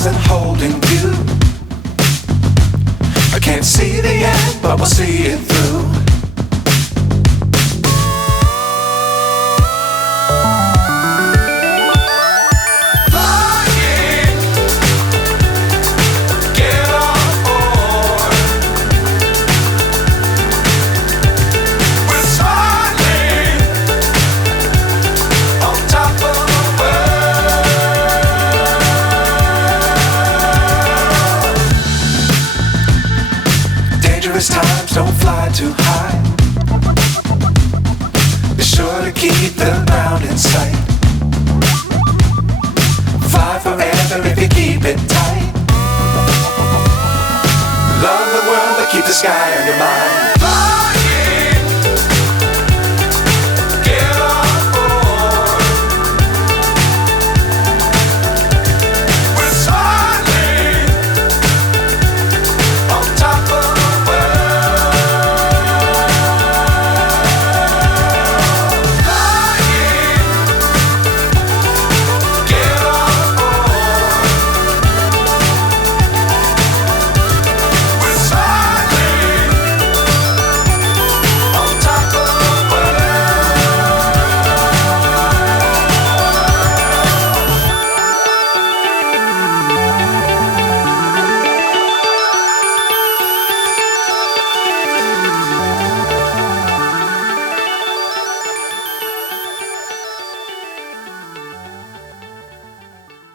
stars and holding you. I can't see the end, but we'll see it through. Times don't fly too high. Be sure to keep the ground in sight. Fly forever if you keep it tight. Love the world but keep the sky on your mind.